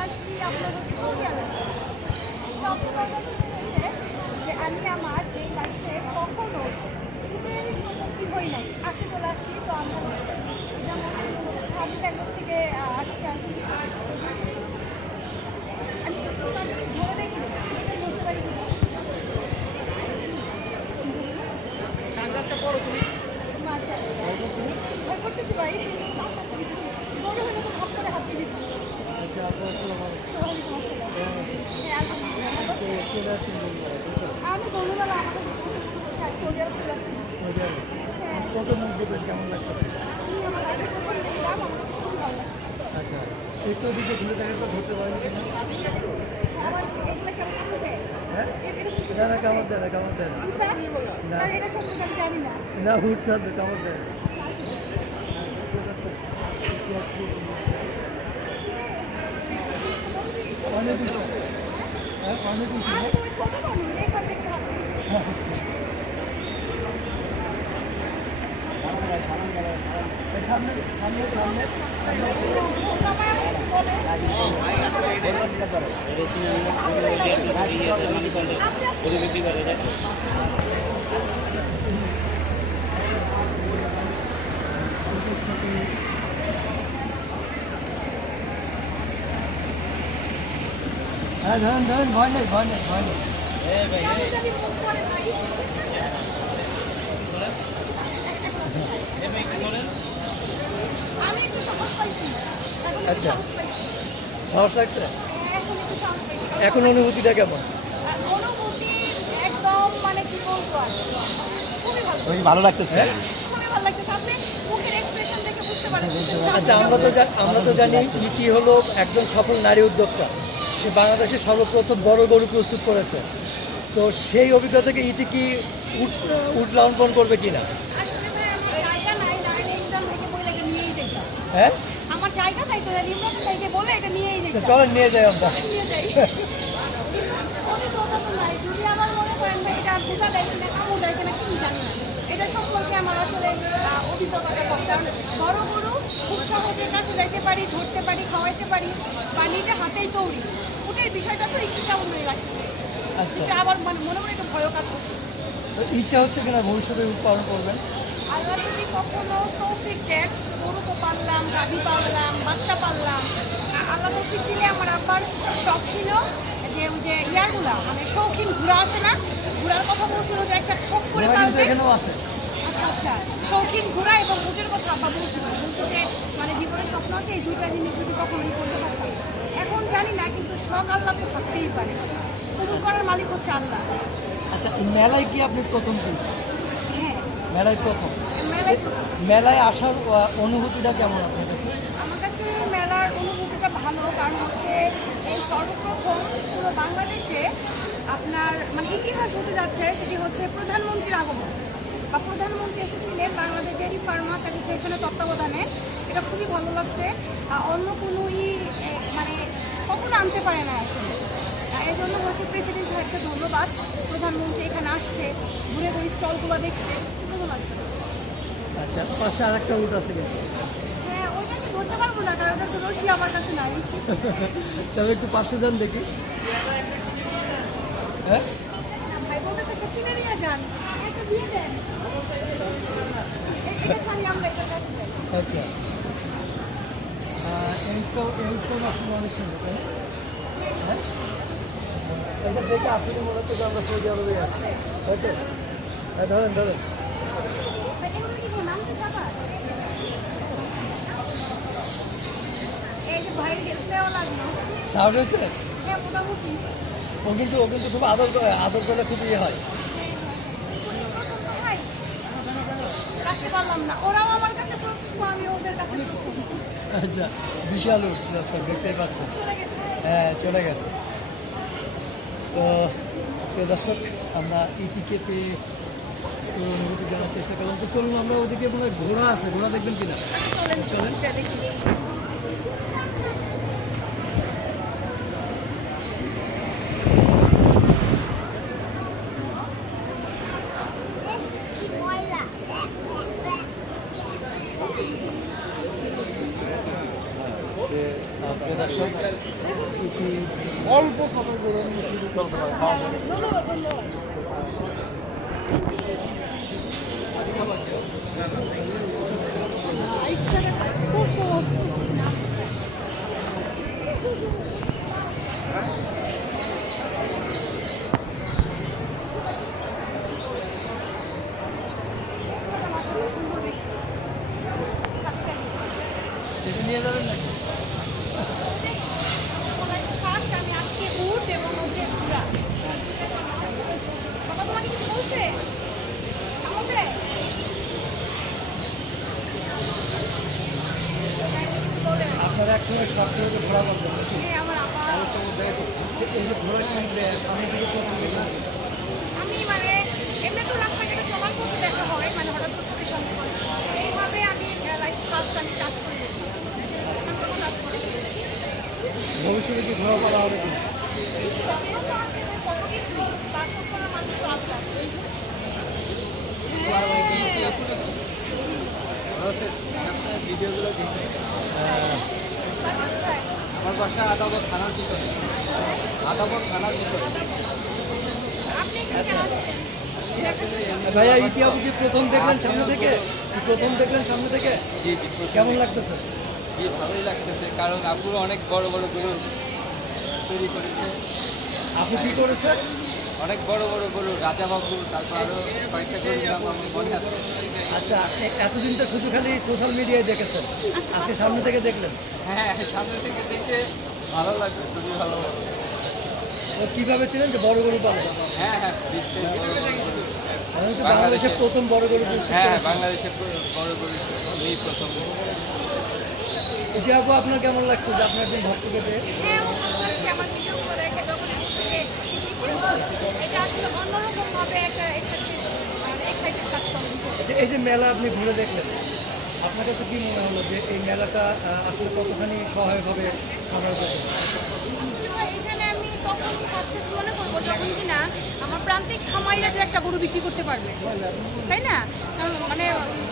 Saudi আরবে সবচেয়ে বড় যে আমি আমার এই লাইফে কখনো ঈদের মুখোমুখি হই আজকে চলে আসছি, তো আমরা যেমন থেকে আসছি আমি। ধরে দেখি এটা পারি কিনা। মাশাআল্লাহ। ভয় করতেছি ভাই আস্তে আস্তে দিতেছি। বড় হলে তো ভাব করে হাত দিয়ে দিচ্ছি ওয়ালাইকুম আসসালাম। হ্যাঁ, আলহামদুলিল্লাহ। আমি বন্ধুবেলা আমাকে সৌদি আরব চলে আসছি হ্যাঁ কত মুখ দেবেন কেমন লাগছে আচ্ছা একটু দিকে ঘুরে দেখেন তো ধরতে পারেন কেমন না না কামড় দেয় না কামড় দেয় না হুট কামড় দেয়। অনেক কিছু হ্যাঁ অনেক কিছু আমি তো ওই ছোট মানুষ এখান থেকে ভালো সামনে সামনে সামনে হ্যাঁ ধরেন ধরেন ভয় নেই ভয় নেই ভয় নেই আচ্ছা। সাহস পাইছি লাগছে? এখন অনুভূতিটা কেমন? আর অনুভূতি একদম মানে কি বলব আর খুবই ভালো লাগতেছে। হ্যাঁ? খুবই ভালো লাগতেছে আপনি মুখের এক্সপ্রেশন দেখে বুঝতে পারবেন আচ্ছা আমরা তো আমরা তো জানি ইতি হলো একজন সফল নারী উদ্যোক্তা। সে বাংলাদেশে সর্বপ্রথম বড় গরু প্রস্তুত করেছে। তো সেই অভিজ্ঞতা থেকে ইতি কি উট লঙ্ঘন করবে নিয়েই যেতাম হ্যাঁ? আমার জায়গা নাই তো ইমরান ভাইকে বলে এটা নিয়েই নিয়ে যাই আমরা। নিয়ে যাই। কিন্তু অভিজ্ঞতা তো নাই। যদি আমার মনে করেন ভাই এটা বোঝা দেয় কিনা কামড় দেয় কিনা কি জানি না। এটা সম্পর্কে আমার আসলে অভিজ্ঞতাটা কম। কারণ বড় গরু খুব সহজে কাছে যাইতে পারি ধরতে পারি খাওয়াইতে পারি পানিটা হাতেই তৈরি ওটার বিষয়টা তো একটু কেমন মনে লাগছে যেটা আবার মানে মনে মনে একটু ভয় কাজ করছে। ইচ্ছা হচ্ছে কিনা ভবিষ্যতে উট পালন করবেন? আল্লাহ যদি কখনো তৌফিক দেন গরু তো পারলাম গাভি পারলাম বাচ্চা পারলাম আল্লাহ তৌফিক দিলে আমার আব্বার শখ ছিল যে ওই যে ইয়ারগুলা মানে শৌখিন ঘোড়া আছে না ঘোড়ার কথা বলছিল যে একটা শখ করে পালবে। আচ্ছা শৌখিন ঘোরা এবং উটের কথা আব্বা বলছিল। বলছে যে মানে জীবনের স্বপ্ন আছে এই দুইটা জিনিস যদি কখনোই করতে পারতাম। এখন জানি না কিন্তু শখ আল্লাহ তো থাকতেই পারে। কবুল করার মালিক হচ্ছে আল্লাহ। আচ্ছা মেলায় কি আপনি প্রথম কি? হ্যাঁ। মেলায় প্রথম? মেলায় আসার অনুভূতিটা কেমন আপনার কাছে? আমার কাছে মেলার অনুভূতিটা ভালো কারণ হচ্ছে এই সর্বপ্রথম পুরো বাংলাদেশে আপনার মানে ইতিহাস হতে যাচ্ছে সেটি হচ্ছে প্রধানমন্ত্রীর আগমন। বা প্রধানমন্ত্রী এসেছিলেন বাংলাদেশ ডেয়ারি ফার্মার্স অ্যাসোসিয়েশনের তত্ত্বাবধানে। এটা খুবই ভালো লাগছে। অন্য কোনো মানে কখনো আনতে পারে না আসলে। এই জন্য হচ্ছে প্রেসিডেন্ট সাহেবকে ধন্যবাদ। প্রধানমন্ত্রী এখানে আসছে ঘুরে ঘুরে স্টলগুলো দেখছে। ভালো লাগছে। আচ্ছা পাশে উট আছে হ্যাঁ ধরতে পারব না কারণ ওটা তো রশি আমার কাছে নাই। তবে একটু পাশে যান দেখি। হ্যাঁ? ভাই বলতেছে একটা কিনে নিয়ে যান। আচ্ছা এই তো এই তো আসলে অনেক সুন্দর তাই হ্যাঁ এটা দেখে আসলে মনে হচ্ছে যে আমরা সৌদি আরবে আছি তাই হ্যাঁ ধরেন ধরেন হয়েছে হ্যাঁ ও কিন্তু ও কিন্তু খুব আদর করে আদর করলে খুব ইয়ে হয় ভাই রাখতে পারলাম না। ওরাও আমার কাছে প্রথম আমি ওদের কাছে আচ্ছা বিশাল দর্শক দেখতেই পাচ্ছেন। হ্যাঁ চলে গেছে। তো প্রিয় দর্শক আমরা ইপিকে পেয়ে অনুভূতি জানার চেষ্টা করলাম। তো চলুন আমরা ওদিকে মনে হয় ঘোড়া আছে। ঘোড়া দেখবেন কিনা? চলেন চলেন। অল্প খবর গ্রহণ শুরু করতে পারে কিছু বলছে? আমাকে? আপনারা এক সময় সব থেকে ঘোরা করবেন নাকি? ঘোরা কিনবে আমি দেখলাম আমি মানে এমনি তো রাস্তাঘাটে চলার পথে দেখা হয় মানে হঠাৎ করে চোখের সামনে পড়ে। এইভাবে আমি লাইফ ফার্স্ট আমি চাষ করি ভবিষ্যতে কি ঘোরা করা হবে ভিডিওগুলো আমার বাসা আদাবত থানার ভিতরে। আদাবত থানার ভিতরে। ভাইয়া ইতিহাস কি প্রথম দেখলেন সামনে থেকে? প্রথম দেখলেন সামনে থেকে? কেমন লাগতেছে? জি ভালোই লাগতেছে কারণ আপুরো অনেক বড় বড় গরু তৈরি করেছে। আপনি কি করেছে অনেক বড় বড় গরু রাজা বাবু তারপর আরও কয়েকটা গরু নাম আমার মনে আছে। আচ্ছা এতদিন তো শুধু খালি সোশ্যাল মিডিয়ায় দেখেছেন। আজকে সামনে থেকে দেখলেন? হ্যাঁ সামনে থেকে দেখে ভালো লাগছে খুবই ভালো লাগছে। তো কীভাবে ছিলেন যে বড় গরু পালন? হ্যাঁ হ্যাঁ বাংলাদেশের প্রথম বড় গরু হ্যাঁ বাংলাদেশের বড় গরু এই প্রথম আপু আপনার কেমন লাগছে যে আপনার একজন ভক্তকে পেয়ে? হ্যাঁ, এটা মানে। আচ্ছা, এই যে মেলা আপনি ঘুরে দেখলেন আপনার কাছে কি মনে হলো যে এই মেলাটা আসলে কতখানি সহায়ক হবে আমার কাছে এখানে আমি success মনে করব যখন কিনা আমার প্রান্তিক খামারিরা যে একটা গরু বিক্রি করতে পারবে। তাই না? কারণ মানে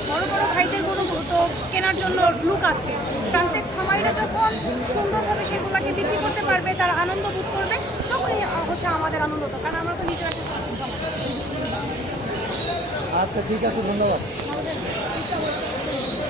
বড় বড় ভাইদের গরু তো কেনার জন্য লুক আছে। প্রান্তিক খামারিরা যখন সুন্দরভাবে সেগুলোকে বিক্রি করতে পারবে তারা আনন্দ বোধ করবে তখনই হচ্ছে আমাদের আনন্দ তো কারণ আমরা তো নিজের। আচ্ছা ঠিক আছে ধন্যবাদ।